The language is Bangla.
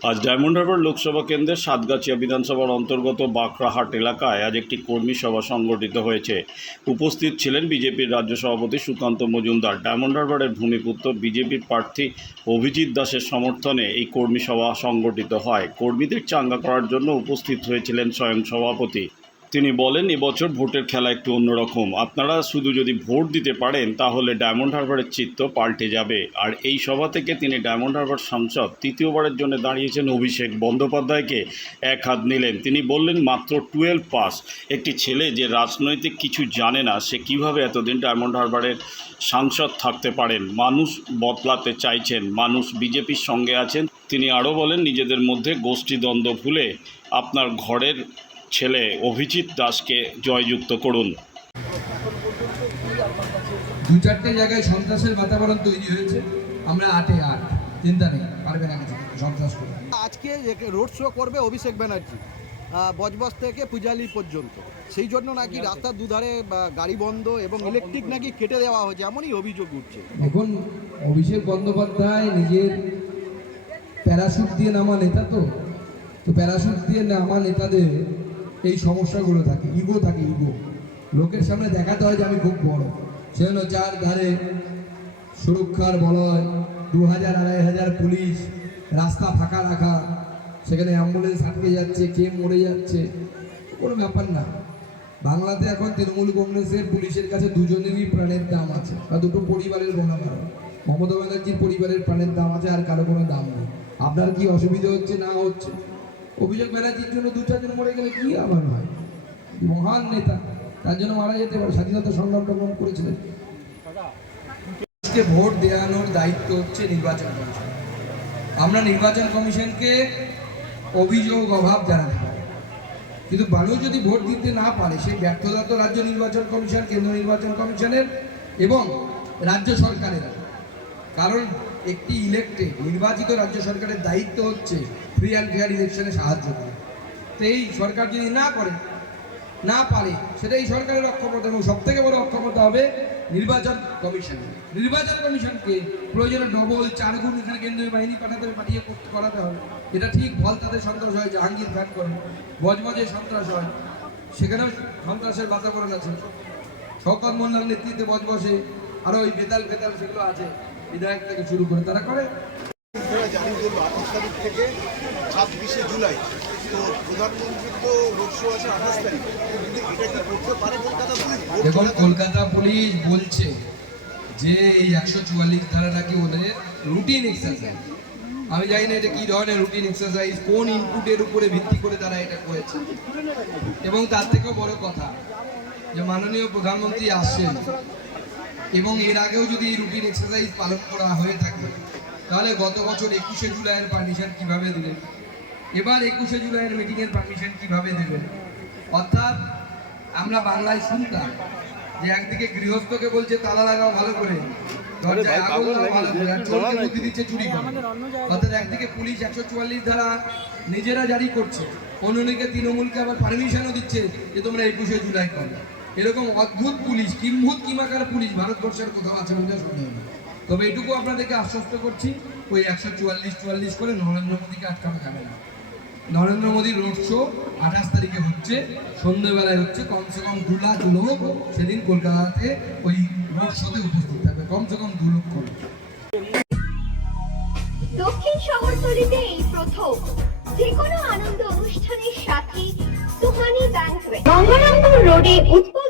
আজ ডায়মন্ড হারবার লোকসভা কেন্দ্রের সাতগাছিয়া বিধানসভার অন্তর্গত বাঁকড়াহাট এলাকায় আজ একটি কর্মী সভা সংগঠিত হয়েছে। উপস্থিত ছিলেন বিজেপির রাজ্য সভাপতি সুকান্ত মজুমদার। ডায়মন্ড হারবারের ভূমিপুত্র বিজেপির প্রার্থী অভিজিৎ দাসের সমর্থনে এই কর্মী সভা সংগঠিত হয়। কর্মীদের চাঙ্গা করার জন্য উপস্থিত হয়েছিলেন স্বয়ং সভাপতি তিনি বলেন, এবছর ভোটের খেলা একটু অন্যরকম। আপনারা শুধু যদি ভোট দিতে পারেন, তাহলে ডায়মন্ড হারবারের চিত্ত পাল্টে যাবে। আর এই সভা থেকে তিনি ডায়মন্ড হারবার সাংসদ তৃতীয়বারের জন্য দাঁড়িয়েছেন অভিষেক বন্দ্যোপাধ্যায়কে এক হাত নিলেন। তিনি বললেন, মাত্র টুয়েলভ পাস। একটি ছেলে যে রাজনৈতিক কিছু জানে না, সে কীভাবে এতদিন ডায়মন্ড হারবারের সাংসদ থাকতে পারেন? মানুষ বদলাতে চাইছেন, মানুষ বিজেপির সঙ্গে আছেন। তিনি আরও বলেন, নিজেদের মধ্যে গোষ্ঠীদ্বন্দ্ব ভুলে আপনার ঘরের ছেলে অভিজিৎ দাসকে জয়যুক্ত করুন। দু চারটে জায়গায় সন্ত্রাসের বাতাবরণ তৈরি হয়েছে। আমরা আটে আট। চিন্তা নেই পারবে না সন্ত্রাস করে আজকে রোড শো করবে অভিষেক ব্যানার্জি বজবজ থেকে পূজালি পর্যন্ত। সেই জন্য নাকি রাস্তার দুধারে বা, গাড়ি বন্ধ এবং ইলেকট্রিক নাকি কেটে দেওয়া হয়েছে এমনই অভিযোগ উঠছে। এখন অভিষেক বন্দ্যোপাধ্যায় নিজের প্যারাশুট দিয়ে নামা নেতা তো। তো প্যারাশুট দিয়ে নামা নেতাদের এই সমস্যাগুলো থাকে ইগো থাকে ইগো লোকের সামনে দেখাতে হয় যে আমি খুব বড়। সেজন্য চার ধারে সুরক্ষার বলয়, দু হাজার, আড়াই হাজার পুলিশ, রাস্তা ফাঁকা রাখা, সেখানে অ্যাম্বুলেন্স আটকে যাচ্ছে, কে মরে যাচ্ছে, কোনো ব্যাপার না। বাংলাতে এখন তৃণমূল কংগ্রেসের পুলিশের কাছে দুজনেরই প্রাণের দাম আছে, বা দুটো পরিবারের গোনা মারো মমতা ব্যানার্জির পরিবারের প্রাণের দাম আছে, আর কারও কোনো দাম নেই। আপনার কি অসুবিধা হচ্ছে, না হচ্ছে? অভিযোগ ব্যানার্জির জন্য দু চারজন মরে গেলে কি আবার হয়? মহান নেতা, তার জন্য মারা যেতে পারে। স্বাধীনতা সংগ্রাম গ্রহণ করেছিলেন? ভোট দেওয়ানোর দায়িত্ব হচ্ছে নির্বাচন কমিশন। আমরা নির্বাচন কমিশনকে অভিযোগ, অভাব জানাতে পারি। কিন্তু মানুষ যদি ভোট দিতে না পারে, সেই ব্যর্থতা তো রাজ্য নির্বাচন কমিশন, কেন্দ্র নির্বাচন কমিশনের এবং রাজ্য সরকারের। কারণ একটি ইলেক্টেড নির্বাচিত রাজ্য সরকারের দায়িত্ব হচ্ছে ফ্রি অ্যান্ড ফেয়ার ইলেকশনে সাহায্য করা। তো এই সরকার যদি না করে, না পারে সেটা এই সরকারের অক্ষমতা এবং সব থেকে বড় অক্ষমতা হবে নির্বাচন কমিশন। নির্বাচন কমিশনকে প্রয়োজনে ডবল চার গুণ এখানে কেন্দ্রীয় বাহিনী পাঠাতে হবে পাঠিয়ে করতে করাতে হবে। এটা ঠিক ফল তাদের সন্ত্রাস হয়, জাহাঙ্গীর খান করে। বজবজে সন্ত্রাস হয়। সেখানেও সন্ত্রাসের বাতাবরণ আছে। শওকত মোল্লার নেতৃত্বে বজবসে আরও ওই বেতাল বেতাল সেগুলো আছে। বিধায়ক থেকে শুরু করে তারা করে। আঠাশ তারিখ থেকে জুলাই তো কলকাতা পুলিশ বলছে যে এই একশো চুয়াল্লিশ ওদের রুটিন এক্সারসাইজ আমি জানি না এটা কি ধরনের রুটিন এক্সারসাইজ কোন ইনপুটের উপরে ভিত্তি করে তারা এটা করেছে। এবং তার থেকেও বড় কথা যে মাননীয় প্রধানমন্ত্রী আসছেন। এবং এর আগেও যদি এই রুটিন এক্সারসাইজ পালন করা হয়ে থাকে তাহলে গত বছর একুশে জুলাইয়ের পারমিশন কীভাবে দিলেন? এবার একুশে জুলাইয়ের মিটিংয়ের পারমিশন কীভাবে দেবেন অর্থাৎ আমরা বাংলায় শুনতাম যে একদিকে গৃহস্থকে বলছে তালা লাগাও ভালো করে দরজায় আগুন লাগাও ভালো করে আর চোরকে বুদ্ধি দিচ্ছে চুরি করে। অর্থাৎ একদিকে পুলিশ একশো চুয়াল্লিশ ধারা নিজেরা জারি করছে অন্যদিকে তৃণমূলকে আবার পারমিশনও দিচ্ছে যে তোমরা একুশে জুলাই করো। এরকম অদ্ভুত পুলিশ, কিম্ভূত কিমাকার পুলিশ ভারতবর্ষের কোথাও আছে বলে সন্দেহ নেই। তবে এটুকু আপনাদেরকে আশ্বস্ত করছি, ওই একশো চুয়াল্লিশ চুয়াল্লিশ করে নরেন্দ্র মোদীকে আটকানো যাবে না। নরেন্দ্র মোদী রোড শো আঠাশ তারিখে হচ্ছে সন্ধ্যেবেলায় হচ্ছে, কমসে কম দু লাখ লোক সেদিন কলকাতাতে ওই রোড শোতে উপস্থিত থাকবে, কমসে কম দু লক্ষ লোক। দক্ষিণ শহরতলিতে এই প্রথম যে কোনো আনন্দ অনুষ্ঠানের সাথে সুহানি ব্যাংকুয়েট গঙ্গারামপুর রোডে উৎপল